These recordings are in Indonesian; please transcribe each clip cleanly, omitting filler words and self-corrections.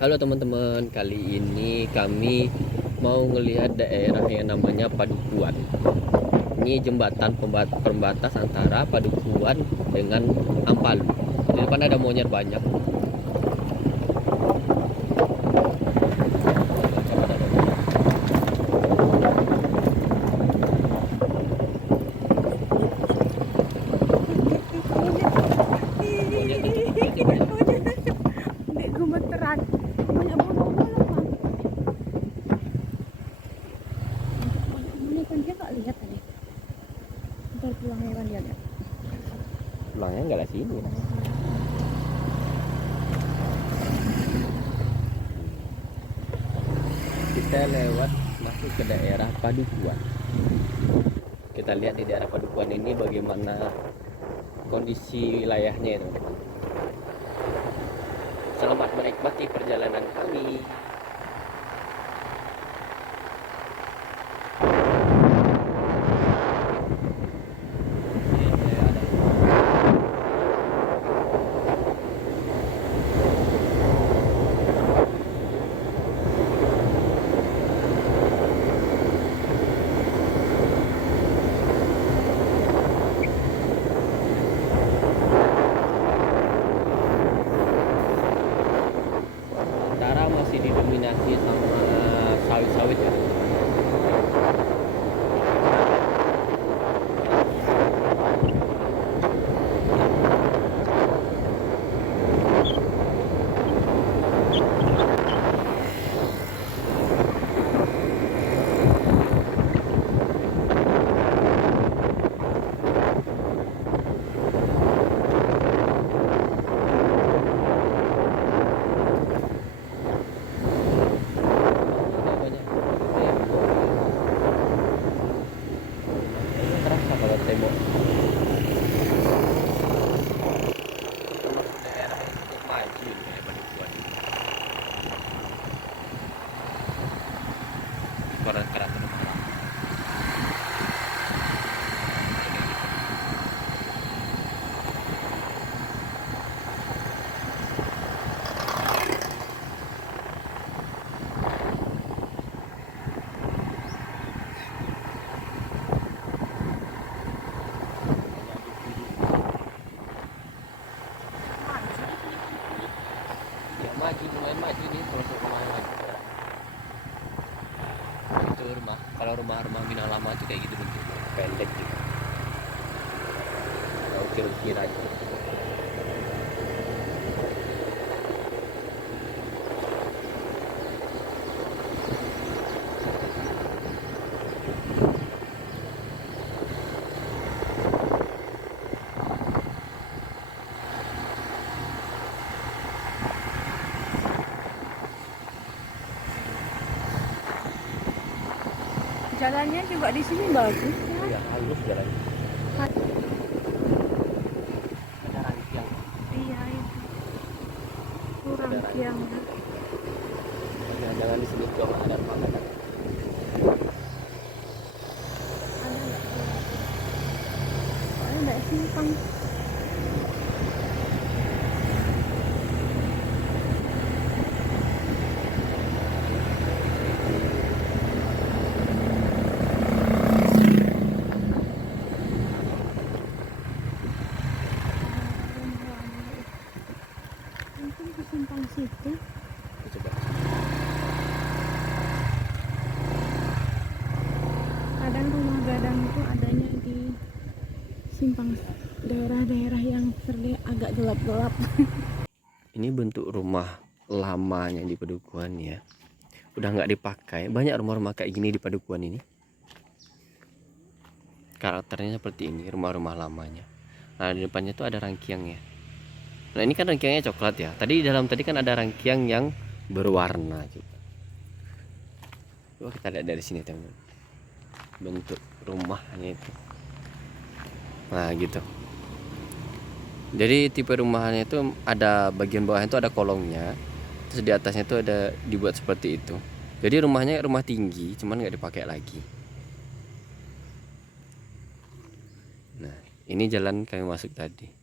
Halo teman-teman, kali ini kami mau ngelihat daerah yang namanya Padukuan. Ini jembatan pembatas antara Padukuan dengan Ampalu. Di depan ada monyet banyak. Monyet itu banyak. Dek gemeteran. Banyak bolong-bolong, Bang. Banyak kan dia nggak lihat tadi. Ntar pulangnya kan dia lihat. Pulangnya nggak lah sini. Kita lewat masuk ke daerah Padukuan. Kita lihat di daerah Padukuan ini bagaimana kondisi wilayahnya itu. Selamat menikmati perjalanan kami. Antara masih didominasi sama sawit-sawit ya. Banyak tembok. Terasa kalau tembok. Daerah ini cukup maju daripada Padukuan. Koran keraton. Ya maju, lumayan maju nih termasuk lumayan maju. Itu rumah. Kalau rumah-rumah Minang lama tuh kayak gitu bentuknya, pendek gitu. Kalau ukir-ukir aja. Jalannya juga di sini bagus ya. Ya halus jalannya. Ada rantiang. Iya itu. Kurang Ada tiang. jangan di sini juga ada rumah kadang. Ada nggak? Soalnya nggak simpang. Mungkin di simpang situ. Coba. Kadang rumah gadang itu adanya di simpang daerah-daerah yang terlihat agak gelap-gelap. Ini bentuk rumah lamanya di Padukuan ya. Udah nggak dipakai. Banyak rumah-rumah kayak gini di Padukuan ini. Karakternya seperti ini, rumah-rumah lamanya. Nah, di depannya tuh ada rangkiangnya. Nah, ini kan rangkiangnya coklat ya. Tadi di dalam tadi kan ada rangkiang yang berwarna juga. Coba kita lihat dari sini, teman. Bentuk rumahnya itu. Nah, gitu. Jadi tipe rumahnya itu ada bagian bawahnya itu ada kolongnya. Terus di atasnya itu ada dibuat seperti itu. Jadi rumahnya rumah tinggi, cuman nggak dipakai lagi. Nah, ini jalan kami masuk tadi.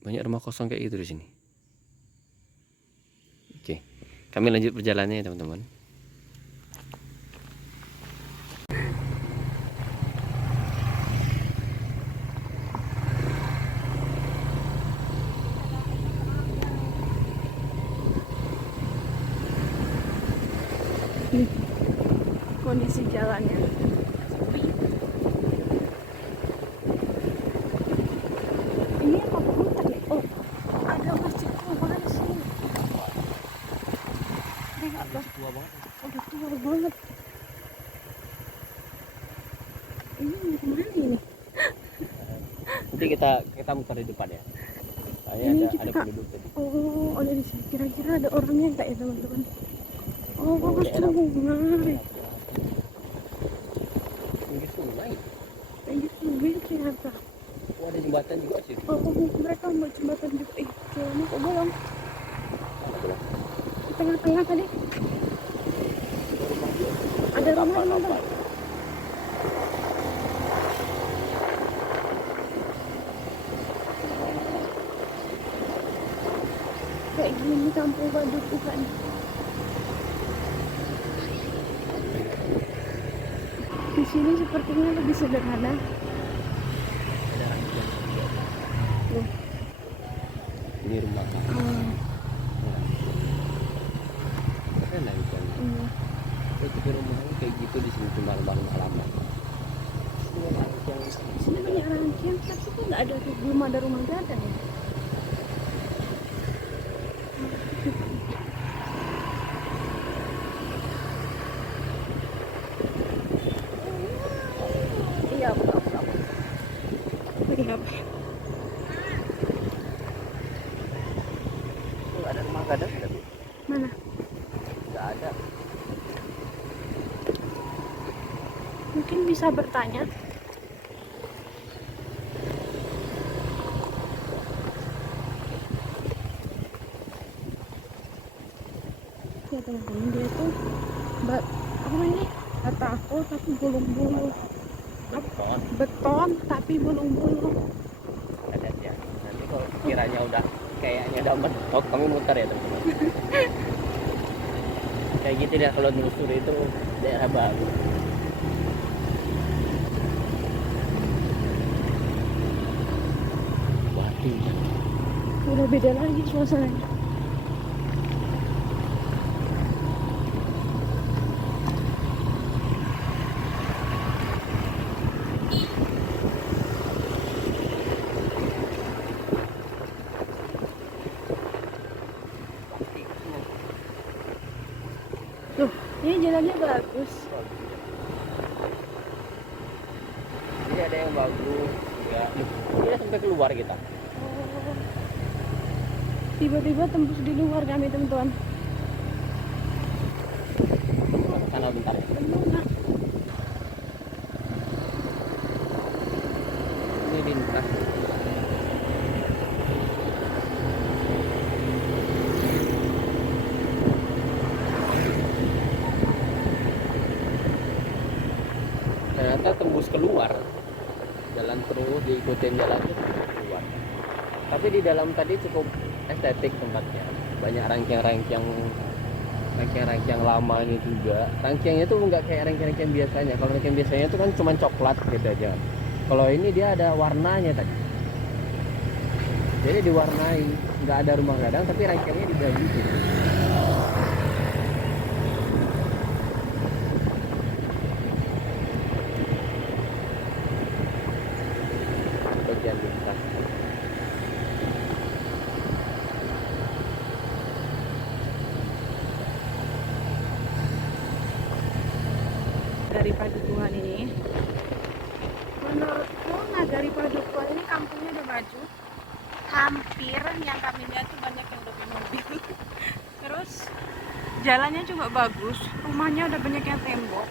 Banyak rumah kosong kayak gitu di sini. Kami lanjut perjalanannya ya teman-teman. Nih, kondisi jalannya sepi. Ini apa hutan ya? Oh, ada masjid tua di sini. Ini apa? Tua banget. Udah tua banget. Ini mau kemana ini? Nanti kita muter di depan ya. Kayaknya Ini ada kita ada Kak. penduduk tadi. Oh, ada di sini. Kira-kira ada orangnya enggak ya teman-teman? Oh, bagus daerah. sungai. Pinggir sungai. Pinggir sungai ternyata. Oh, ada jembatan juga sih. Oh, mereka mau jembatan juga. Jalannya kok bolong? Di tengah-tengah tadi. Ada rumah apa? kayak gini kampung Badut bukan? Di sini sepertinya lebih sederhana. Ada rangkaian. Loh, Ini rumah Kak. Keren lah itu. iya. Itu rumahnya kayak gitu di sini cuma bangun halaman. Ini rangkaian. Di sini banyak rangkaian, tapi kok nggak ada, belum ada rumah gadang ya? Iya, apa? Lagi ngapain? Tuh, ada rumah gadang tapi Mana? nggak ada. Mungkin bisa bertanya. Ya teman-teman, dia tuh apa namanya? Batako tapi bolong-bolong. Beton tapi bolong-bolong. Ada ya. Nanti kalau kiranya udah kayaknya udah mentok, kami muter ya teman-teman. Kayak gitu ya kalau nelusuri itu daerah baru. Batu. Udah beda lagi suasananya. Loh, ini jalannya bagus. Ini ada yang bagus juga. Ini sampai keluar kita. Oh. Tiba-tiba tembus di luar kami teman-teman. Sana bentar ya. Benar. Ini lintas. Ternyata tembus keluar. Jalan terus diikutin jalannya tembus keluar. Tapi di dalam tadi cukup estetik tempatnya. Banyak rangkaian lama ini juga. Rangkaiannya tuh nggak kayak rangkaian biasanya. Kalau rangkaian biasanya itu kan cuma coklat gitu aja. Kalau ini dia ada warnanya tadi. Jadi diwarnai, nggak ada rumah gadang tapi rangkaiannya dibagi gitu. Bagian lintas. Dari Padukuhan ini, menurutku Nagari Padukuhan ini kampungnya udah maju. Hampir yang kami lihat tuh banyak yang udah punya mobil. Terus jalannya juga bagus, rumahnya udah banyak yang tembok.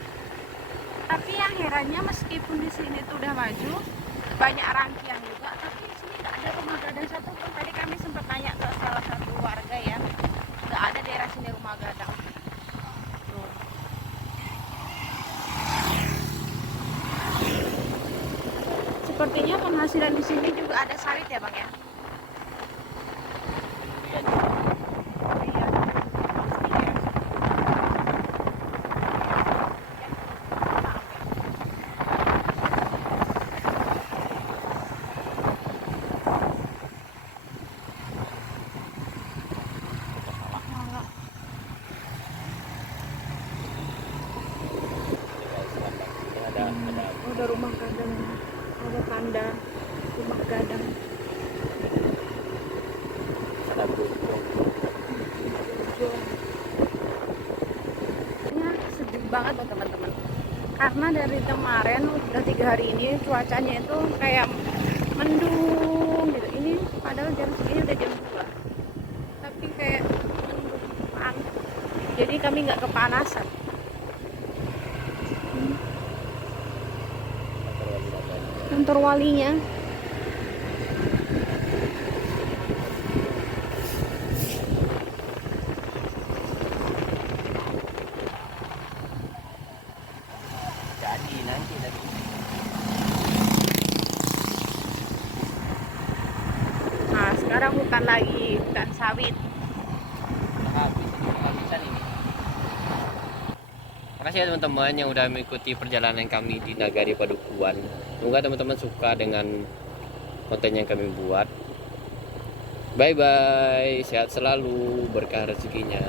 Tapi yang herannya meskipun di sini tuh udah maju, banyak rangkaian juga, tapi di sini nggak ada rumah gadang satu pun. Tadi kami sempat nanya ke salah satu warga ya, nggak ada daerah sini rumah gadang. Tuh. Sepertinya penghasilan di sini juga ada sawit ya bang ya? Iya. Pasti ya. karena dari kemarin udah 3 hari ini cuacanya itu kayak mendung gitu. Ini padahal jam segini udah jam 2, tapi kayak mendung panas, jadi kami nggak kepanasan. Kantor walinya Jadi nanti lagi. nah sekarang bukan lagi hutan sawit. Kehabisan ini. Makasih ya teman-teman yang udah mengikuti perjalanan kami di Nagari Padukuhan. Semoga teman-teman suka dengan konten yang kami buat. Bye bye, sehat selalu, berkah rezekinya.